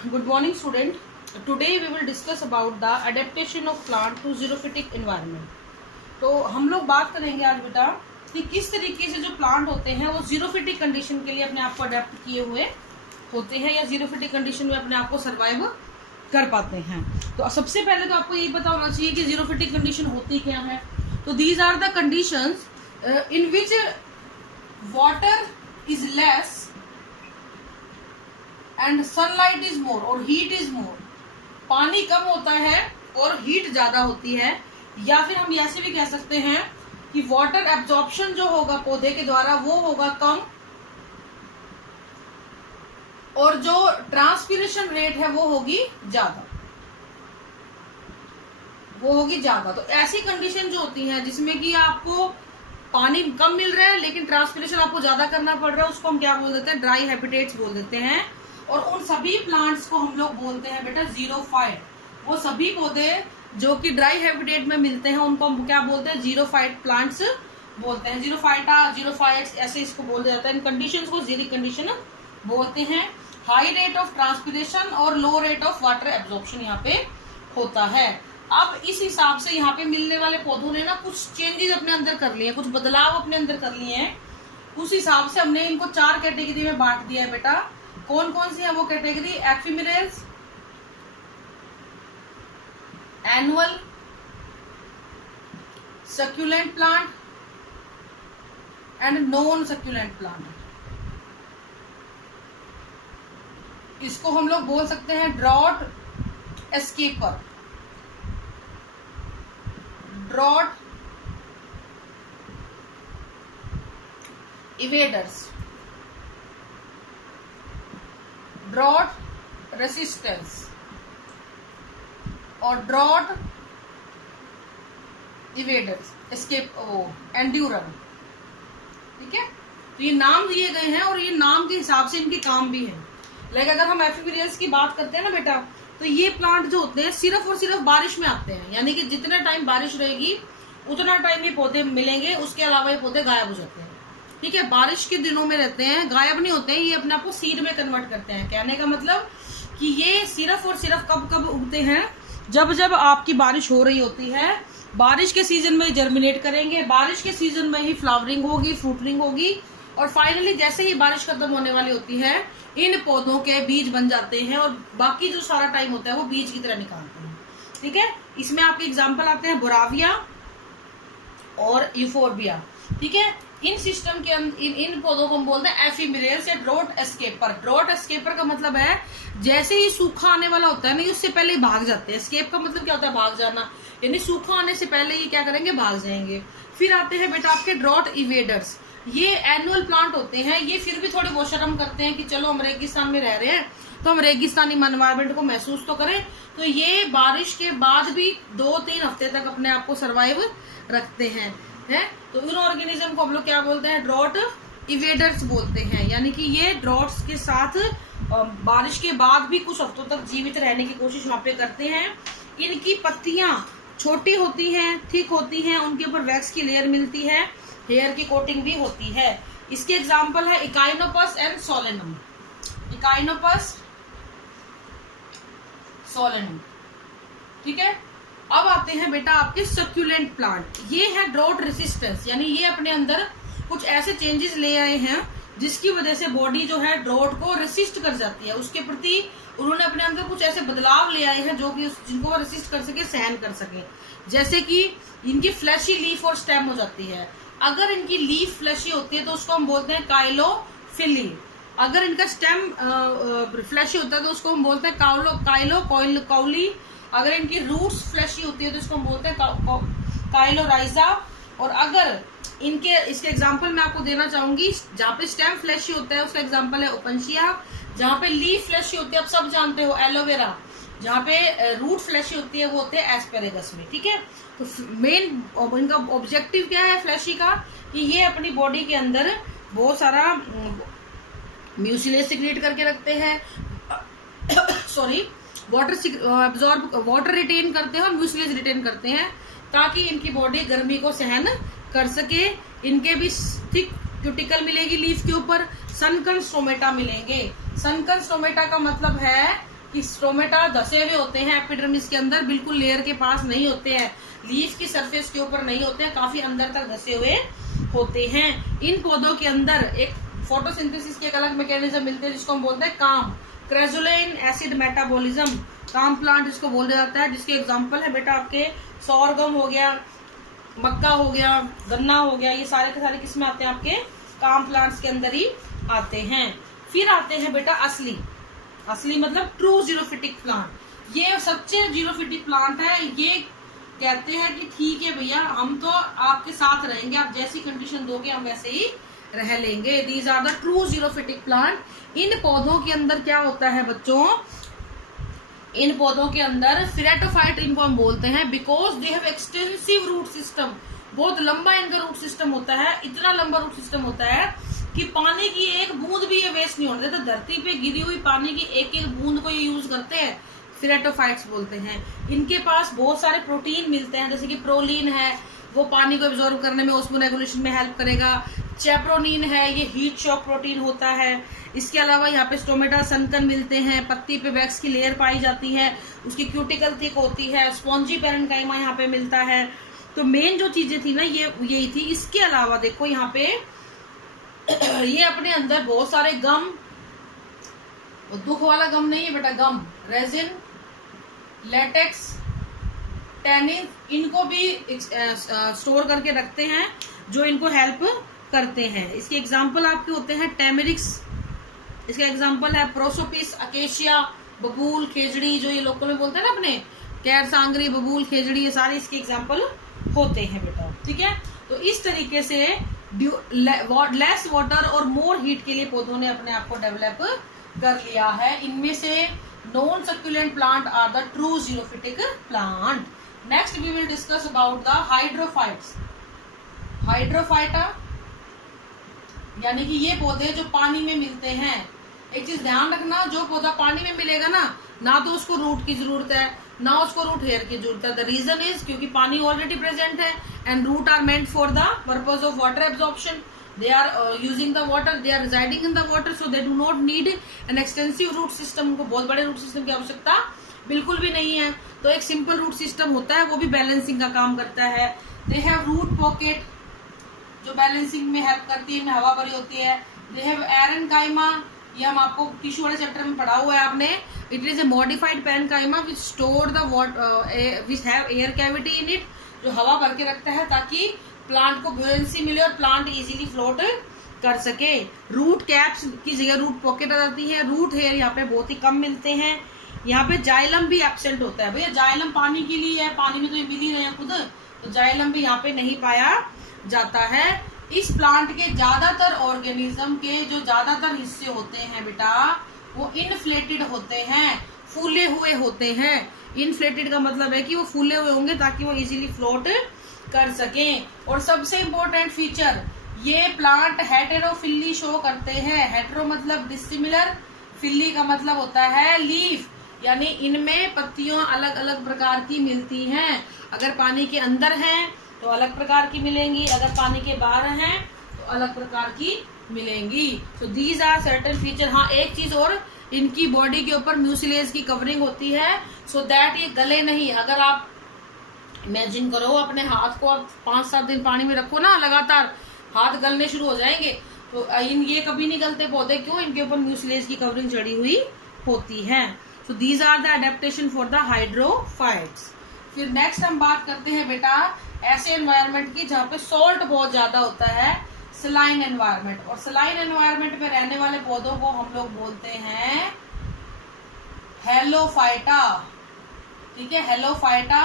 Good morning, student. Today we will discuss about the adaptation of plant to xerophytic environment. तो हम लोग बात करेंगे आज बेटा कि किस तरीके से जो प्लांट होते हैं वो जीरोफिटिक कंडीशन के लिए अपने आप को अडेप्ट किए हुए होते हैं या जीरोफिटिक कंडीशन में अपने आप को सर्वाइव कर पाते हैं। तो सबसे पहले तो आपको यही पता होना चाहिए कि जीरोफिटिक कंडीशन होती क्या है। तो these are the conditions in which water is less and sunlight is more और हीट इज मोर। पानी कम होता है और हीट ज्यादा होती है, या फिर हम ऐसे भी कह सकते हैं कि वाटर एब्जॉर्प्शन जो होगा पौधे के द्वारा वो होगा कम और जो ट्रांसपिरेशन रेट है वो होगी ज्यादा, तो ऐसी कंडीशन जो होती है जिसमें कि आपको पानी कम मिल रहा है लेकिन ट्रांसपिरेशन आपको ज्यादा करना पड़ रहा है, उसको हम क्या बोल देते हैं, ड्राई हैबिटेट्स बोल देते हैं। और उन सभी प्लांट्स को हम लोग बोलते हैं बेटा जीरोफाइट। वो सभी पौधे जो कि ड्राई हैबिटेट में मिलते हैं उनको हम क्या बोलते हैं, जीरोफाइट प्लांट्स बोलते हैं। जीरोफाइट्स ऐसे इसको बोल जाता है। इन कंडीशंस को जीरो कंडीशन बोलते हैं। हाई रेट ऑफ ट्रांसपिरेशन और लो रेट ऑफ वाटर एब्जॉर्प्शन यहाँ पे होता है। अब इस हिसाब से यहाँ पे मिलने वाले पौधों ने ना कुछ चेंजेस अपने अंदर कर लिए, कुछ बदलाव अपने अंदर कर लिए हैं। उस हिसाब से हमने इनको 4 कैटेगरी में बांट दिया है बेटा। कौन कौन सी है वो category, ephemerals, annual, succulent plant and non succulent plant. इसको हम लोग बोल सकते हैं drought escaper, drought evaders, drought resistance और ड्रॉट इवेडर्स, एस्केप एंड्यूरर। ठीक है, तो ये नाम दिए गए हैं और ये नाम के हिसाब से इनके काम भी हैं। लाइक अगर हम एफिमेरल्स की बात करते हैं ना बेटा, तो ये प्लांट जो होते हैं सिर्फ और सिर्फ बारिश में आते हैं, यानी कि जितना टाइम बारिश रहेगी उतना टाइम ये पौधे मिलेंगे, उसके अलावा ये पौधे गायब हो जाते हैं। ठीक है, बारिश के दिनों में रहते हैं, गायब नहीं होते हैं, ये अपने आप को सीड में कन्वर्ट करते हैं। कहने का मतलब कि ये सिर्फ और सिर्फ कब कब उगते हैं, जब जब आपकी बारिश हो रही होती है। बारिश के सीजन में जर्मिनेट करेंगे, बारिश के सीजन में ही फ्लावरिंग होगी, फ्रूटरिंग होगी, और फाइनली जैसे ही बारिश खत्म होने वाली होती है इन पौधों के बीज बन जाते हैं और बाकी जो सारा टाइम होता है वो बीज की तरह निकालते हैं। ठीक है, इसमें आपके एग्जाम्पल आते हैं बोराविया और यूफोर्बिया। ठीक है, इन सिस्टम के इन पौधों को हम बोलते हैं एफिमेरल्स या ड्रॉट एस्केपर। ड्रॉट एस्केपर का मतलब है जैसे ही सूखा आने वाला होता है ना, उससे पहले ही भाग जाते हैं। एस्केप का मतलब क्या होता है, भाग जाना, यानी सूखा आने से पहले ये क्या करेंगे, भाग जाएंगे। फिर आते हैं बेटा आपके ड्रॉट इवेडर्स। ये एनुअल प्लांट होते हैं। ये फिर भी थोड़ी बहुत शर्म करते हैं कि चलो हम रेगिस्तान में रह रहे हैं तो हम रेगिस्तानी एनवायरनमेंट को महसूस तो करें। तो ये बारिश के बाद भी 2-3 हफ्ते तक अपने आप को सर्वाइव रखते हैं। तो इन ऑर्गेनिज्म को हम लोग क्या बोलते हैं, ड्रॉट इवेडर्स बोलते हैं। यानी कि ये ड्रॉट्स के साथ बारिश के बाद भी कुछ हफ्तों तक जीवित रहने की कोशिश वहां पे करते हैं। इनकी पत्तियां छोटी होती हैं, थिक होती हैं, उनके ऊपर वैक्स की लेयर मिलती है, हेयर की कोटिंग भी होती है। इसके एग्जाम्पल है इकाइनोपस एंड सोलेनम। इकाइनोपस, सोलेनम। ठीक है, अब आते हैं बेटा आपके सक्यूलेंट प्लांट। ये है ड्रॉट रेसिस्टेंस, यानी ये अपने अंदर कुछ ऐसे चेंजेस ले आए हैं जिसकी वजह से बॉडी जो है ड्रॉट को रेसिस्ट कर जाती है, उसके प्रति उन्होंने अपने अंदर कुछ ऐसे बदलाव ले आए हैं जो कि जिनको रेसिस्ट कर सके, सहन कर सके। जैसे कि इनकी फ्लैशी लीफ और स्टेम हो जाती है। अगर इनकी लीफ फ्लैशी होती है तो उसको हम बोलते हैं काइलोफिली। अगर इनका स्टेम फ्लैशी होता है तो उसको हम बोलते हैं काइलोकॉली। अगर इनकी रूट्स फ्लैशी होती है तो इसको हम बोलते हैं काइलोराइजा। और अगर इसके एग्जांपल मैं आपको देना चाहूंगी, जहाँ पे स्टेम फ्लैशी होता है उसका एग्जांपल है ओपनशिया। जहाँ पे लीफ फ्लैशी होती है आप सब जानते हो, एलोवेरा। जहाँ पे रूट फ्लैशी होती है वो होते हैं एस्पेरेगस में। ठीक है, तो मेन इनका ऑब्जेक्टिव क्या है फ्लैशी का, कि ये अपनी बॉडी के अंदर बहुत सारा म्यूसिलेज सिक्रेट करके रखते हैं सॉरी वाटर रिटेन करते हैं और म्यूसिलेज रिटेन करते हैं, ताकि इनकी बॉडी गर्मी को सहन कर सके। इनके भी थिक क्यूटिकल मिलेगी लीफ के ऊपर, सनकन स्टोमेटा मिलेंगे। सनकन स्टोमेटा का मतलब है कि स्टोमेटा धसे हुए होते हैं एपिडर्मिस के अंदर, बिल्कुल लेयर के पास नहीं होते हैं, लीफ की सरफेस के ऊपर नहीं होते हैं, काफी अंदर तक धसे हुए होते हैं। इन पौधों के अंदर एक फोटोसिंथेसिस के एक अलग मैकेनिज्म मिलते हैं जिसको हम बोलते हैं काम, क्रेजुलिन एसिड मेटाबॉलिज्म, काम प्लांट जिसको बोला जाता है, जिसके एग्जांपल है बेटा आपके सोरगम हो गया, मक्का हो गया, गन्ना हो गया, ये सारे के सारे किसमें आते हैं आपके काम प्लांट्स के अंदर ही आते हैं। फिर आते हैं बेटा असली, असली मतलब ट्रू जीरोफिटिक प्लांट। ये सच्चे जीरोफिटिक प्लांट है, ये कहते हैं कि ठीक है भैया हम तो आपके साथ रहेंगे, आप जैसी कंडीशन दोगे हम वैसे ही रह लेंगे। These are the true xerophytic plant. इन पौधों के अंदर क्या होता है बच्चों, इन पौधों के अंदर फिरेटोफाइट इनको हम बोलते हैं because they have extensive root system. बहुत लंबा इनका रूट सिस्टम होता है, इतना लंबा रूट सिस्टम होता है कि पानी की एक बूंद भी ये वेस्ट नहीं होने देते। धरती पे गिरी हुई पानी की एक एक बूंद को ये यूज करते हैं, फिरेटोफाइट्स बोलते हैं। इनके पास बहुत सारे प्रोटीन मिलते हैं, जैसे कि प्रोलीन है, वो पानी को एब्जॉर्ब करने में, ऑस्मोरेगुलेशन में हेल्प करेगा। चैप्रोनीन है, ये हीट शॉक प्रोटीन होता है। इसके अलावा यहाँ पे स्टोमेटा सनकन मिलते हैं, पत्ती पे वैक्स की लेयर पाई जाती है, उसकी क्यूटिकल थिक होती है, स्पॉन्जी पेरेन्काइमा यहाँ पे मिलता है। तो मेन जो चीजें थी ना ये यही थी। इसके अलावा देखो यहाँ पे ये अपने अंदर बहुत सारे गम, दुख वाला गम नहीं है बेटा, गम, रेजिन, लेटेक्स, टैनिन, इनको भी स्टोर करके रखते हैं जो इनको हेल्प करते हैं। इसके एग्जाम्पल आपके होते हैं टेमेरिक्स, इसका एग्जाम्पल है प्रोसोपिस, अकेशिया, बबूल, खेजड़ी, जो ये लोकल में बोलते हैं ना अपने, कैर सांगरी, बबूल, खेजड़ी, ये सारे इसके एग्जाम्पल होते हैं बेटा। ठीक है, तो इस तरीके से लेस वाटर और मोर हीट के लिए पौधों ने अपने आप को डेवलप कर लिया है। इनमें से non succulent plant are the true xerophytic plant. Next we will discuss about the hydrophytes. Hydrophyta यानी कि ये पौधे जो पानी में मिलते हैं। एक चीज ध्यान रखना, जो पौधा पानी में मिलेगा ना तो उसको रूट की जरूरत है, ना उसको रूट हेयर की जरूरत है। द रीजन इज क्योंकि पानी ऑलरेडी प्रेजेंट है and root are meant for the purpose of water absorption. They are using the water, they are residing in the water, so they do not need an extensive root system. उनको बहुत बड़े root system की आवश्यकता बिल्कुल भी नहीं है। तो एक सिंपल रूट सिस्टम होता है, वो भी बैलेंसिंग का काम करता है। दे हैव रूट पॉकेट जो बैलेंसिंग में हेल्प करती है, इनमें हवा भरी होती है। दे हैव एरेनकाइमा, ये हम आपको टिश्यू वाले चैप्टर में पढ़ा हुआ है आपने। It is a modified parenchyma which store the which have air cavity in it, जो हवा भर के रखता है ताकि प्लांट को ब्यूएंसी मिले और प्लांट इजीली फ्लोट कर सके। रूट कैप्स की जगह रूट पॉकेट आ जाती है। रूट हेयर यहाँ पे बहुत ही कम मिलते हैं। यहाँ पे जाइलम भी एब्सेंट होता है। भैया जाइलम पानी के लिए है, पानी में तो ये मिल ही रहे हैं खुद, तो जाइलम भी यहाँ पे नहीं पाया जाता है। इस प्लांट के ज्यादातर ऑर्गेनिज्म के जो ज्यादातर हिस्से होते हैं बेटा, वो इनफ्लेटेड होते हैं, फूले हुए होते हैं। इनफ्लेटेड का मतलब है कि वो फूले हुए होंगे ताकि वो इजीली फ्लोट कर सकें। और सबसे इम्पोर्टेंट फीचर, ये प्लांट हेटेरोफिली शो करते हैं। हेटेरो मतलब डिसिमिलर, फिली का मतलब होता है लीफ, यानी इनमें पत्तियां अलग अलग प्रकार की मिलती हैं। अगर पानी के अंदर हैं तो अलग प्रकार की मिलेंगी, अगर पानी के बाहर हैं तो अलग प्रकार की मिलेंगी। So these are certain feature. हाँ, एक चीज और, इनकी बॉडी के ऊपर म्यूसिलेज की कवरिंग होती है सो दैट ये गले नहीं। अगर आप इमेजिन करो अपने हाथ को आप 5-7 दिन पानी में रखो ना लगातार, हाथ गलने शुरू हो जाएंगे। तो ये कभी नहीं गलते पौधे, क्यों? इनके ऊपर म्यूसिलेज की कवरिंग चढ़ी हुई होती है। So these are the adaptation for the hydrophytes. फिर नेक्स्ट हम बात करते हैं बेटा ऐसे एनवायरनमेंट की जहाँ पे सॉल्ट बहुत ज्यादा होता है, सलाइन एनवायरनमेंट। और सलाइन एनवायरनमेंट में रहने वाले पौधों को हम लोग बोलते हैं हेलोफाइटा। ठीक है, हेलोफाइटा।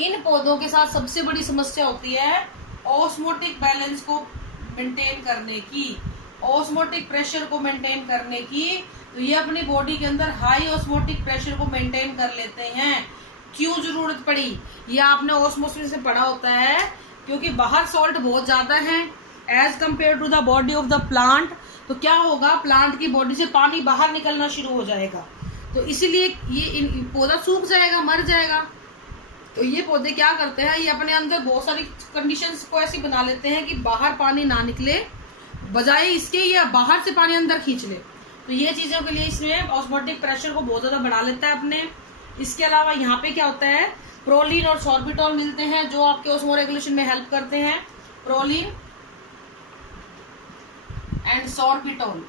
इन पौधों के साथ सबसे बड़ी समस्या होती है ऑस्मोटिक बैलेंस को मेंटेन करने की, ऑस्मोटिक प्रेशर को मेंटेन करने की। तो ये अपनी बॉडी के अंदर हाई ऑस्मोटिक प्रेशर को मेंटेन कर लेते हैं। क्यों जरूरत पड़ी? ये आपने ऑस्मोसिस से पढ़ा होता है, क्योंकि बाहर सॉल्ट बहुत ज्यादा है as compare to the body of the plant. तो क्या होगा, प्लांट की बॉडी से पानी बाहर निकलना शुरू हो जाएगा, तो इसीलिए ये पौधा सूख जाएगा, मर जाएगा। तो ये पौधे क्या करते हैं, ये अपने अंदर बहुत सारी कंडीशंस को ऐसी बना लेते हैं कि बाहर पानी ना निकले, बजाय इसके ये बाहर से पानी अंदर खींच ले। तो ये चीजों के लिए इसमें ऑस्मोटिक प्रेशर को बहुत ज्यादा बढ़ा लेता है अपने। इसके अलावा यहाँ पे क्या होता है, प्रोलिन और सॉर्बिटॉल मिलते हैं जो आपके ऑस्मो रेगुलेशन में हेल्प करते हैं। प्रोलिन एंड सॉर्बिटॉल,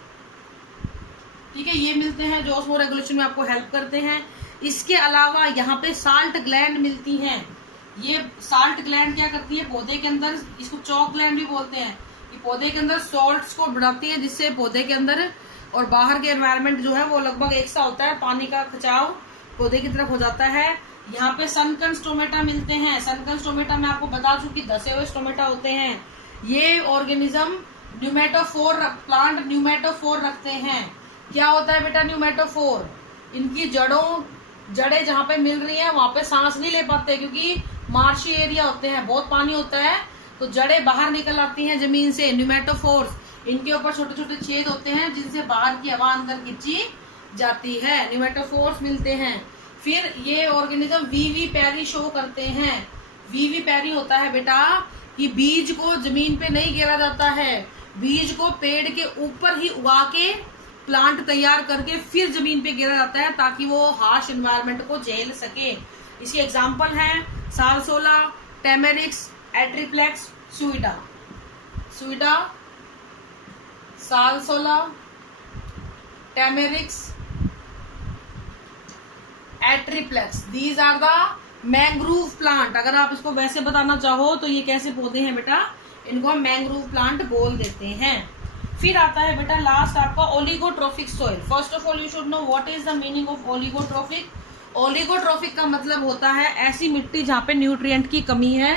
ठीक है, ये मिलते हैं जो ऑस्मो रेगुलेशन में आपको हेल्प करते हैं। इसके अलावा यहाँ पे साल्ट ग्लैंड मिलती हैं। ये साल्ट ग्लैंड क्या करती है पौधे के अंदर, इसको चॉक ग्लैंड भी बोलते हैं, ये पौधे के अंदर सॉल्ट्स को बढ़ाती है जिससे पौधे के अंदर और बाहर के एनवायरनमेंट जो है वो लगभग एक सा होता है, पानी का खिंचाव पौधे की तरफ हो जाता है। यहाँ पे सनकन स्टोमेटा मिलते हैं। सनकन स्टोमेटा में आपको बता दूं कि धसे हुए स्टोमेटा होते हैं। ये ऑर्गेनिज्म न्यूमेटोफोर, प्लांट न्यूमेटोफोर रखते हैं। क्या होता है बेटा न्यूमेटोफोर, इनकी जड़ें जहाँ पे मिल रही हैं वहां पे सांस नहीं ले पाते क्योंकि मार्शी एरिया होते हैं, बहुत पानी होता है, तो जड़ें बाहर निकल आती हैं जमीन से। न्यूमेटोफोर्स, इनके ऊपर छोटे छोटे छेद होते हैं जिनसे बाहर की हवा अंदर खींची जाती है। न्यूमेटोफोर्स मिलते हैं। फिर ये ऑर्गेनिज्म वीवी पैरी शो करते हैं। वीवी पैरी होता है बेटा कि बीज को जमीन पे नहीं गिरा जाता है, बीज को पेड़ के ऊपर ही उगा के प्लांट तैयार करके फिर जमीन पे गिरा जाता है ताकि वो हार्श एनवायरनमेंट को झेल सके। इसके एग्जांपल हैं Salsola, Tamarix, Atriplex, Suaeda. Suaeda, Salsola, Tamarix, Atriplex, these are the mangrove plant. अगर आप इसको वैसे बताना चाहो तो ये कैसे पौधे हैं बेटा, इनको हम मैंग्रोव प्लांट बोल देते हैं। फिर आता है बेटा लास्ट आपका oligotrophic soil. First of all you should know what is the meaning of oligotrophic. Oligotrophic का मतलब होता है ऐसी मिट्टी जहाँ पे न्यूट्रिएंट की कमी है,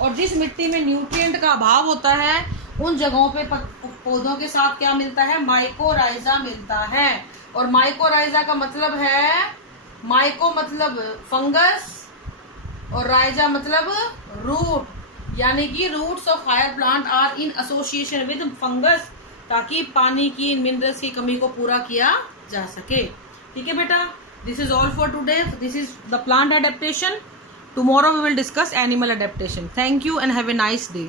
और जिस मिट्टी में न्यूट्रिएंट का अभाव होता है उन जगहों पे पौधों के साथ क्या मिलता है, माइकोराइजा मिलता है। और माइकोराइजा का मतलब है, माइको मतलब फंगस और राइजा मतलब रूट, यानी कि roots of higher plant are in association with fungus, ताकि पानी की मिनरल्स की कमी को पूरा किया जा सके। ठीक है बेटा, this is all for today. This is the plant adaptation. Tomorrow we will discuss animal adaptation. Thank you and have a nice day.